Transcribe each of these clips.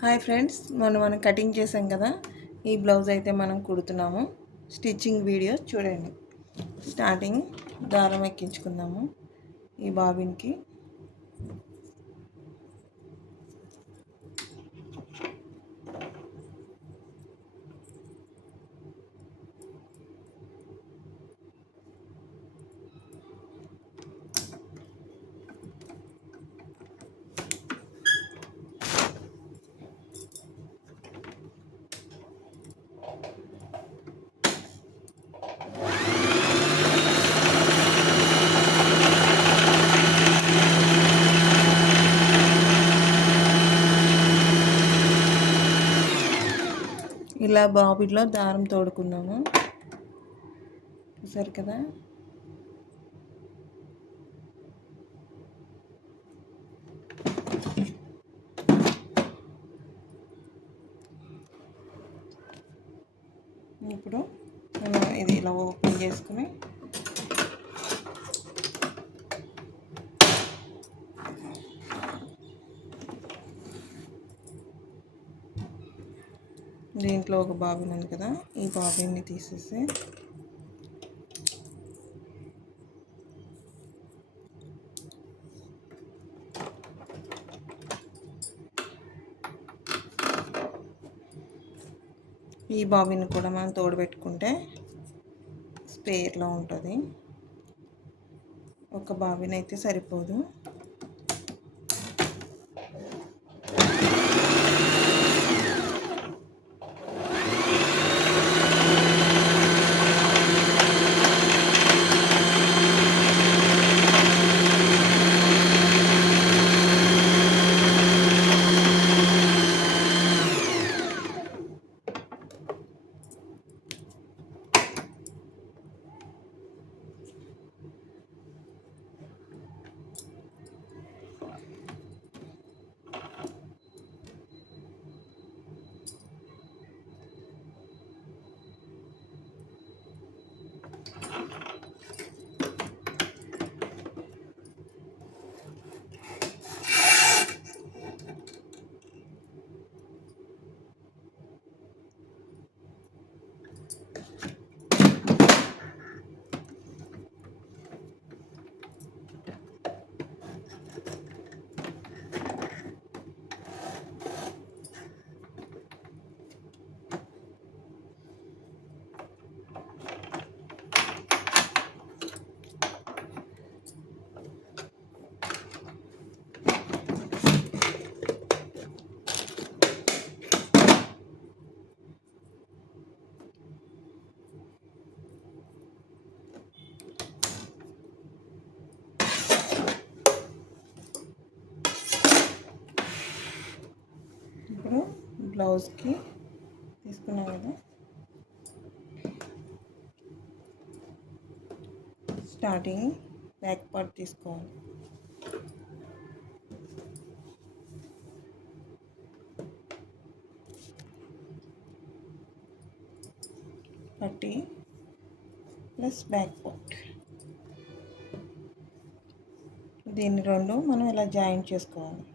Hi friends మనం మనం cutting చేసాం కదా ఈ బ్లౌజ్ అయితే మనం కుడుతున్నాము. స్టిచ్చింగ్ వీడియో చూడండి. స్టార్టింగ్ దారం ఎక్కించుకుందాము ఈ బాబిన్కి. ఇలా బాబిలో దారం తోడుకున్నాము. చూసారు కదా? ఇప్పుడు మనం ఇది ఇలా ఓపెన్ చేసుకుని దీంట్లో ఒక బాబిన్ ఉంది కదా ఈ బాబిన్ని తీసేసి. ఈ బాబిన్ కూడా మనం తోడబెట్టుకుంటే స్పేర్లో ఉంటుంది. ఒక బాబిన్ అయితే సరిపోదు ఇప్పుడు రోజుకి తీసుకున్నాం కదా. స్టార్టింగ్ బ్యాక్ పార్ట్ తీసుకోవాలి. పట్టి ప్లస్ బ్యాక్ పార్ట్. దీన్ని రెండు మనం ఇలా జాయిన్ చేసుకోవాలి.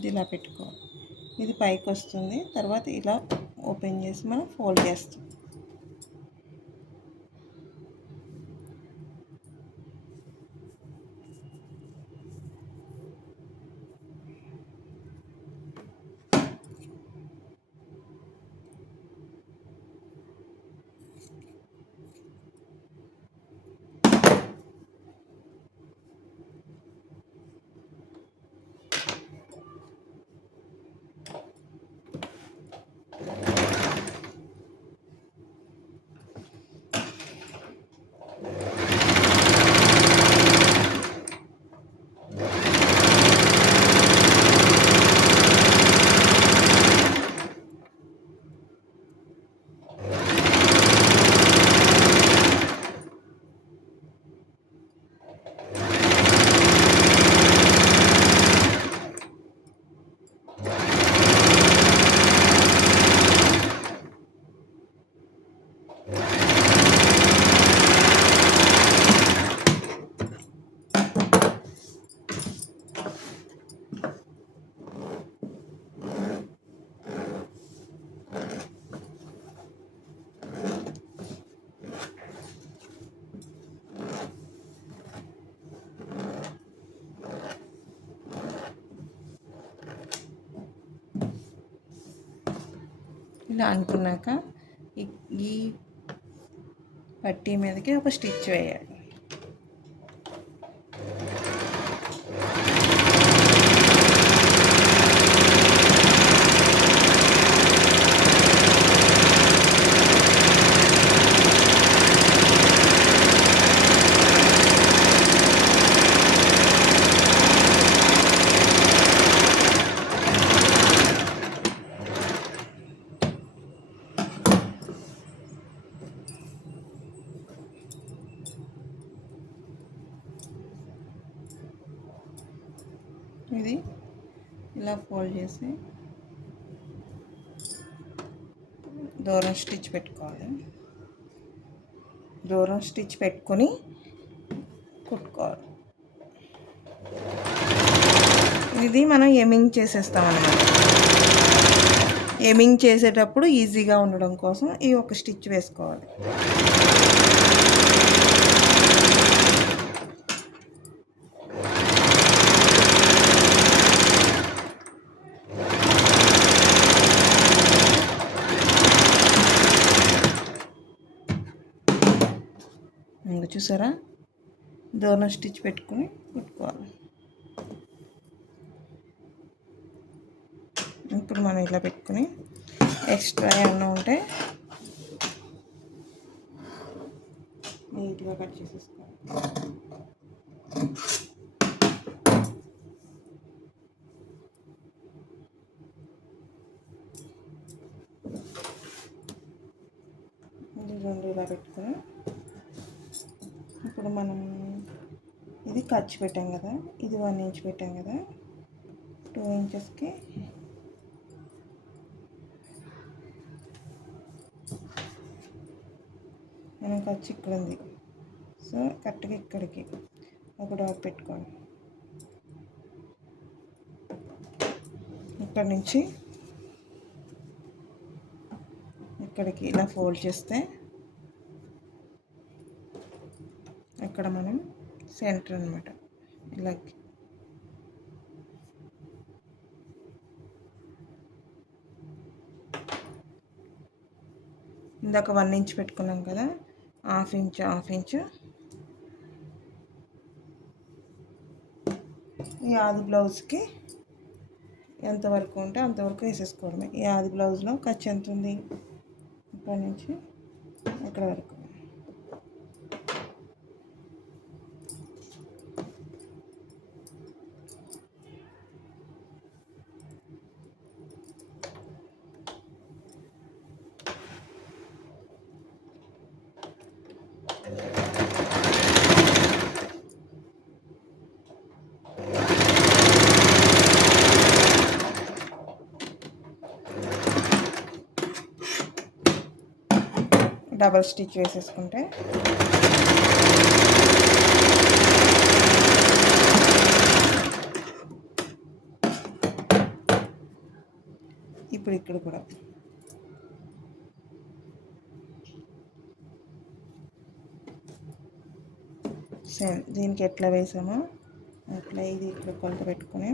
ఇది ఇలా పెట్టుకోవాలి ఇది పైకి వస్తుంది తర్వాత ఇలా ఓపెన్ చేసి మనం ఫోల్డ్ చేస్తాం. 네. ఇలా అనుకున్నాక ఈ- ఈ పట్టీ మీదకి ఒక స్టిచ్ వేయాలి. ఇది ఇలా ఫోల్డ్ చేసి దూరం స్టిచ్ పెట్టుకోవాలి. దూరం స్టిచ్ పెట్టుకొని కుట్టుకోవాలి. ఇది మనం ఎమింగ్ చేసేస్తాం అన్నమాట. ఎమింగ్ చేసేటప్పుడు ఈజీగా ఉండడం కోసం ఈ ఒక స్టిచ్ వేసుకోవాలి. చూసారా? దూరం స్టిచ్ పెట్టుకుని కుట్టుకోవాలి. ఇప్పుడు మనం ఇలా పెట్టుకుని ఎక్స్ట్రా ఏమన్నా ఉంటే నీట్గా కట్ చేసేసుకోవాలి ఇది రెండు ఇలా పెట్టుకుని ఇప్పుడు మనం ఇది ఖర్చు పెట్టాం కదా ఇది వన్ ఇంచ్ పెట్టాం కదా టూ ఇంచెస్కి. మనం ఖర్చు ఇక్కడ ఉంది సో కరెక్ట్గా ఇక్కడికి ఒక డాట్ పెట్టుకోండి. ఇక్కడ నుంచి ఇక్కడికి ఇలా ఫోల్డ్ చేస్తే ఇక్కడ మనం సెంటర్ అనమాట ఇలా ఇందాక వన్ ఇంచ్ పెట్టుకున్నాం కదా హాఫ్ ఇంచ్ హాఫ్ ఇంచ్. ఈ ఆది బ్లౌజ్కి ఎంతవరకు ఉంటే అంతవరకు వేసేసుకోవడమే. ఈ ఆది బ్లౌజ్లో ఖర్చు ఎంత ఉంది? ఇక్కడ నుంచి ఇక్కడ వరకు. డబల్ స్టిచ్ వేసేసుకుంటే. ఇప్పుడు ఇక్కడ కూడా. సేమ్ దీనికి ఎట్లా వేసామో అట్లా ఇది ఇక్కడ కొలత పెట్టుకుని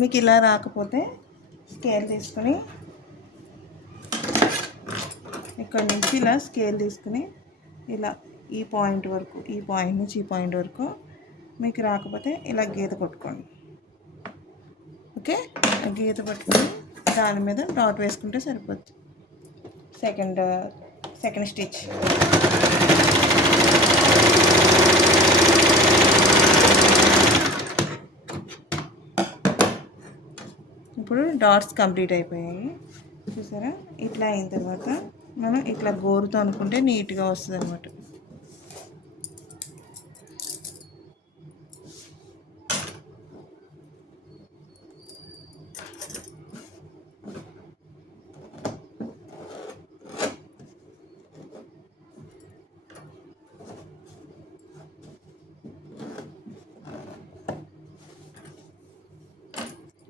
మీకు ఇలా రాకపోతే స్కేల్ తీసుకొని ఇక్కడ నుంచి ఇలా స్కేల్ తీసుకుని ఇలా ఈ పాయింట్ వరకు ఈ పాయింట్ నుంచి ఈ పాయింట్ వరకు మీకు రాకపోతే ఇలా గీత కొట్టుకోండి ఓకే? గీత పట్టుకొని దాని మీద డాట్ వేసుకుంటే సరిపోద్ది. Second second stitch. ఇప్పుడు డాట్స్ కంప్లీట్ అయిపోయాయి. చూసారా? ఇట్లా అయిన తర్వాత మనం ఇట్లా గోరుతో అనుకుంటే నీట్గా వస్తుంది అనమాట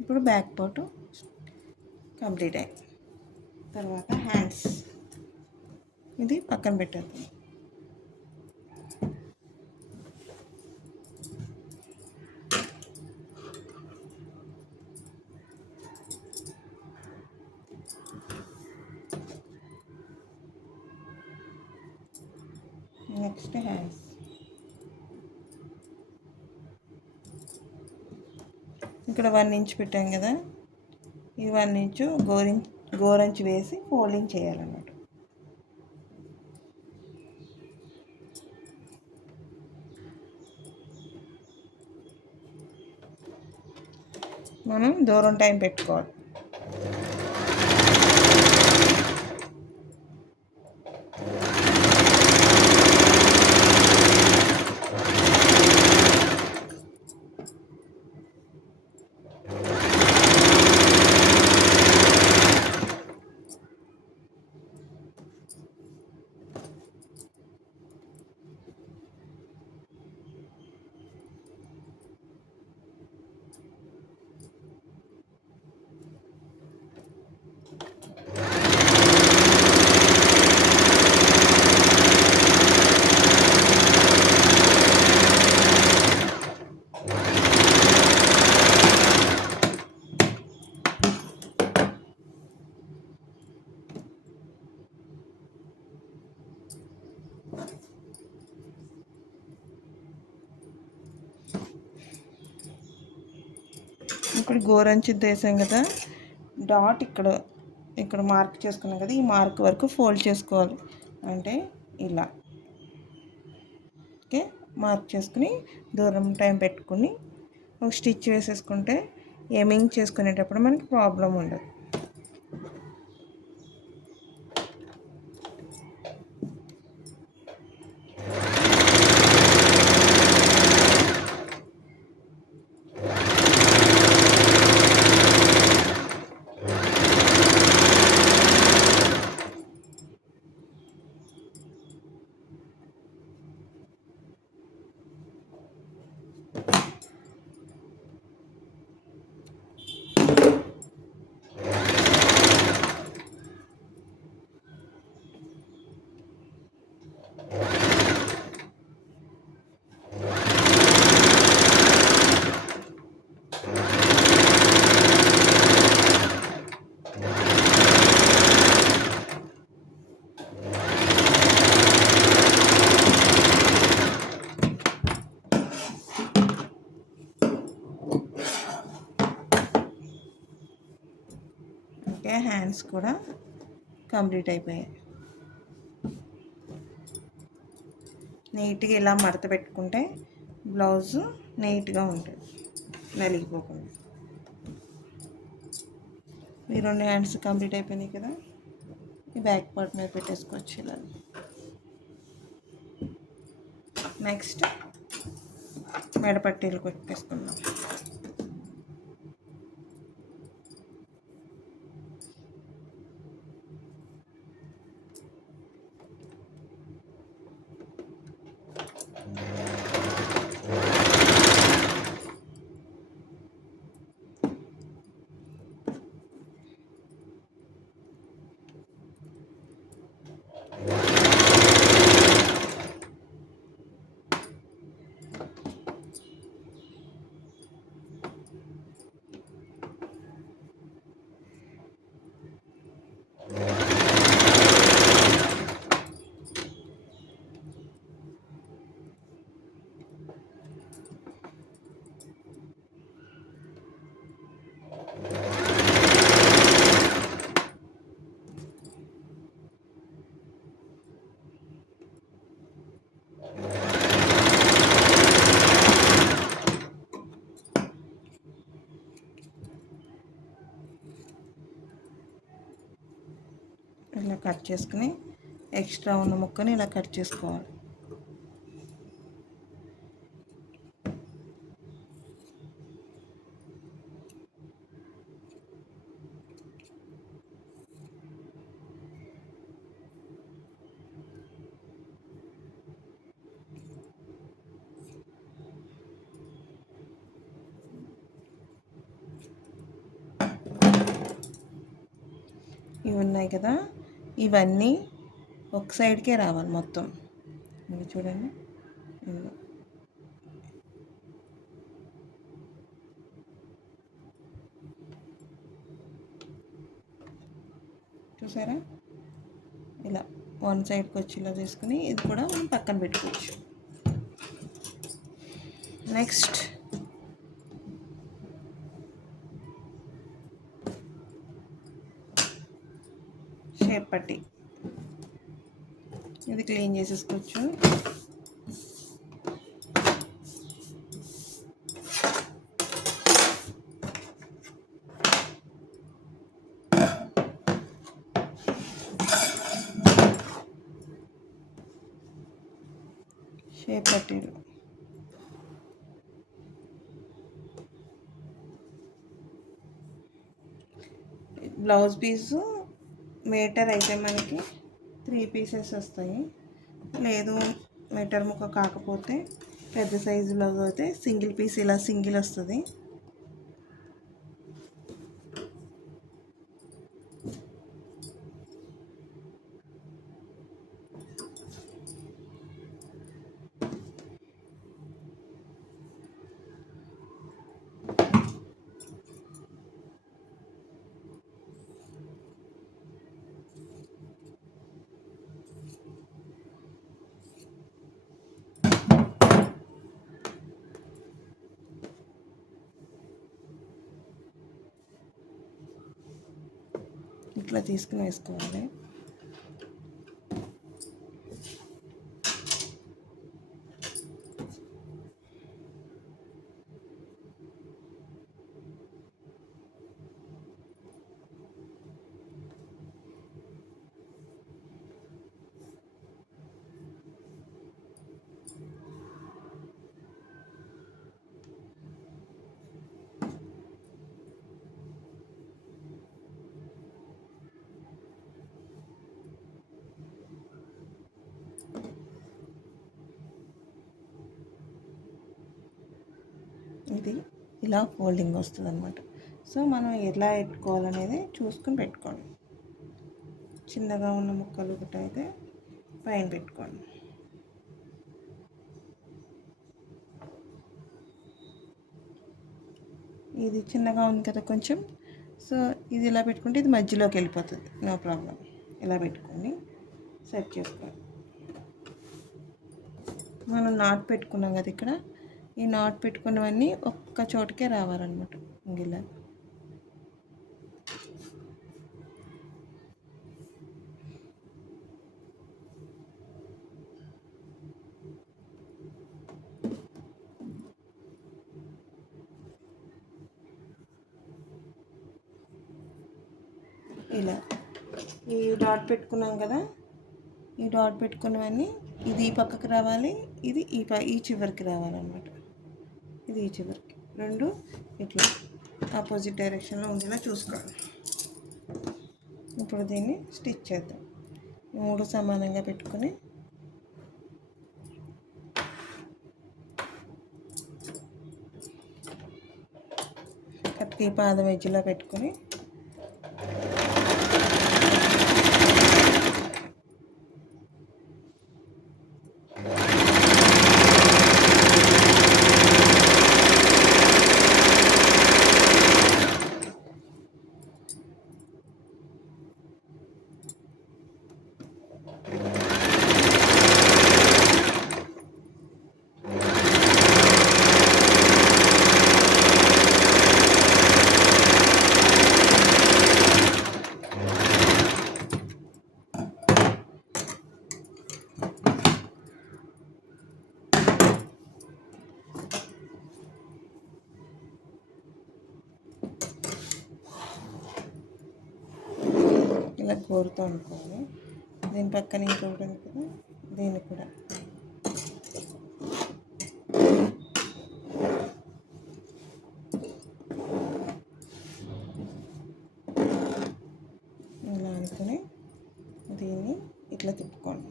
ఇప్పుడు బ్యాక్ పార్ట్ కంప్లీట్ అయింది తర్వాత హ్యాండ్స్. ఇది పక్కన పెట్టేద్దాం. Next hands. ఇక్కడ వన్ ఇంచ్ పెట్టాం కదా. ఈ వన్ ఇంచు గోరిం గోరంచి వేసి ఫోల్డింగ్ చేయాలన్నమాట. మనం దూరం టైం పెట్టుకోవాలి. ఇప్పుడు గోరంచి వేసాం కదా. డాట్ ఇక్కడ ఇక్కడ మార్క్ చేసుకున్నాం కదా ఈ మార్క్ వరకు ఫోల్డ్ చేసుకోవాలి. అంటే ఇలా. ఓకే మార్క్ చేసుకుని దూరం టైం పెట్టుకుని ఒక స్టిచ్ వేసేసుకుంటే ఏమింగ్ చేసుకునేటప్పుడు మనకి ప్రాబ్లం ఉండదు. ఓకే కూడా కంప్లీట్ అయిపోయాయి. నీట్గా ఇలా మడత పెట్టుకుంటే బ్లౌజ్ నీట్గా ఉంటుంది నలిగిపోకుండా. ఈ రెండు హ్యాండ్స్ కంప్లీట్ అయిపోయినాయి కదా ఈ బ్యాక్ పార్ట్ మీద పెట్టేసుకోవచ్చు ఇలా. నెక్స్ట్ మెడపట్టీలు పెట్టేసుకుందాం చేసుకుని ఎక్స్ట్రా ఉన్న ముక్కని ఇలా కట్ చేసుకోవాలి. ఇవి ఉన్నాయి కదా. ఇవన్నీ ఒక సైడ్కే రావాలి మొత్తం. ఇది చూడండి. చూసారా? ఇలా వన్ సైడ్కి వచ్చి ఇలా తీసుకుని ఇది కూడా మనం పక్కన పెట్టుకోవచ్చు. నెక్స్ట్ షేప్ పట్టి ఇది క్లీన్ చేసేసుకోవచ్చు. షేప్ పట్టీలు బ్లౌజ్ పీసు మీటర్ అయితే మనకి త్రీ పీసెస్ వస్తాయి. లేదు మీటర్ ముక్క కాకపోతే పెద్ద సైజులో అయితే సింగిల్ పీస్ ఇలా సింగిల్ వస్తుంది. ఇట్లా తీసుకుని వేసుకోవాలి ఇది ఇలా ఫోల్డింగ్ వస్తుంది అనమాట సో మనం ఎలా పెట్టుకోవాలనేది చూసుకొని పెట్టుకోండి. చిన్నగా ఉన్న ముక్కలు ఒకటి అయితే పైన పెట్టుకోండి. ఇది చిన్నగా ఉంది కదా కొంచెం. సో ఇది ఇలా పెట్టుకుంటే ఇది మధ్యలోకి వెళ్ళిపోతుంది. No problem. ఇలా పెట్టుకొని సెట్ చేసుకోండి. మనం నాట్ పెట్టుకున్నాం కదా ఇక్కడ. ఈ నాట్ పెట్టుకున్నవన్నీ ఒక్క చోటకే రావాలన్నమాట ఇలా ఇలా. ఈ డాట్ పెట్టుకున్నాం కదా ఈ డాట్ పెట్టుకున్నవన్నీ ఇది ఈ పక్కకి రావాలి ఇది ఈ ప ఈ చివరికి రావాలన్నమాట. ఇది ఈ చివరికి. రెండు ఇట్లా ఆపోజిట్ డైరెక్షన్లో ఉండేలా చూసుకోవాలి. ఇప్పుడు దీన్ని స్టిచ్ చేద్దాం. మూడు సమానంగా పెట్టుకొని కత్తి పాదం ఎజ్జిలో పెట్టుకొని ఇలా కోరుతూ అనుకోవాలి. దీని పక్కన ఇంకొకటి ఉంది కదా దీన్ని కూడా ఇలా అనుకుని దీన్ని ఇట్లా తిప్పుకోండి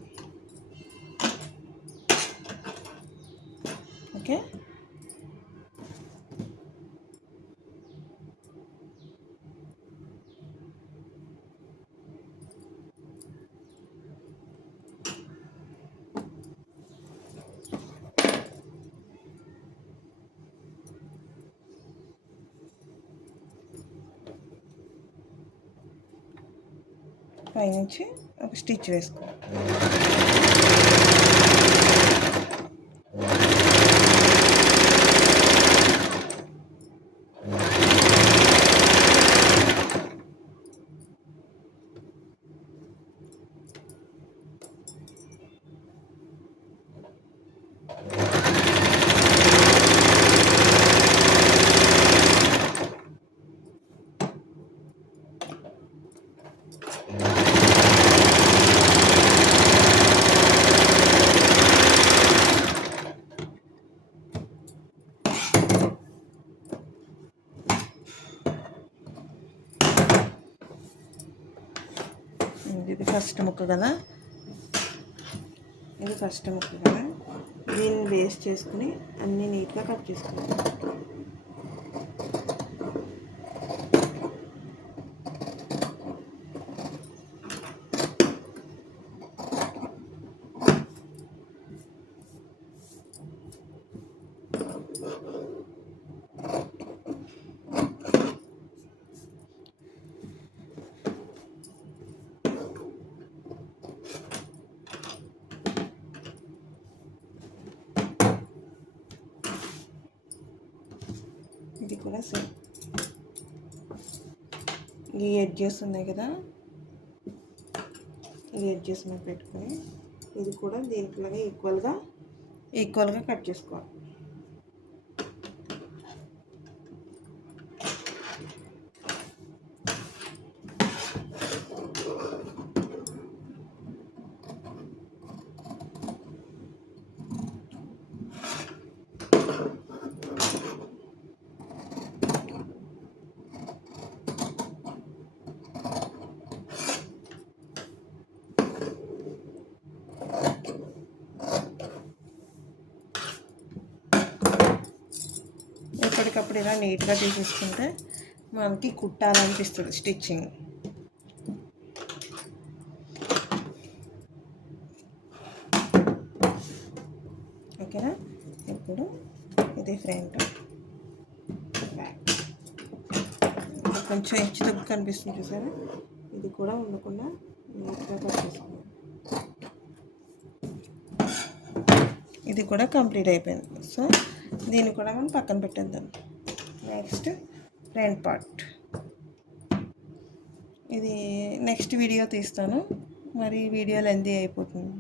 ఓకే పైనుంచి ఒక స్టిచ్ వేసుకో ఇది ఫస్ట్ ముక్క కదా? ఇది ఫస్ట్ ముక్క కదా. దీన్ని వేస్ట్ చేసుకుని అన్నీ నీట్గా కట్ చేసుకోవాలి. ఇది కూడా సేమ్ ఈ ఎడ్జెస్ ఉన్నాయి కదా? ఈ ఎడ్జెస్ మీద పెట్టుకొని ఇది కూడా దీంట్లోనే ఈక్వల్గా ఈక్వల్గా కట్ చేసుకోవాలి. ఎప్పటికప్పుడు ఇలా నీట్గా తీసేసుకుంటే మనకి కుట్టాలనిపిస్తుంది స్టిచ్చింగ్. ఓకేనా? ఇప్పుడు ఇది ఫ్రంట్. బ్యాక్ కొంచెం హెచ్చు తగ్గు కనిపిస్తుంది చూసారా? ఇది కూడా ఉండకుండా నీట్గా కట్ ఇది కూడా కంప్లీట్ అయిపోయింది. సో దీన్ని కూడా మనం పక్కన పెట్టేద్దాం. నెక్స్ట్ ఫ్రంట్ పార్ట్ ఇది నెక్స్ట్ వీడియో తీస్తాను. మరి వీడియో లెందీ అయిపోతుంది.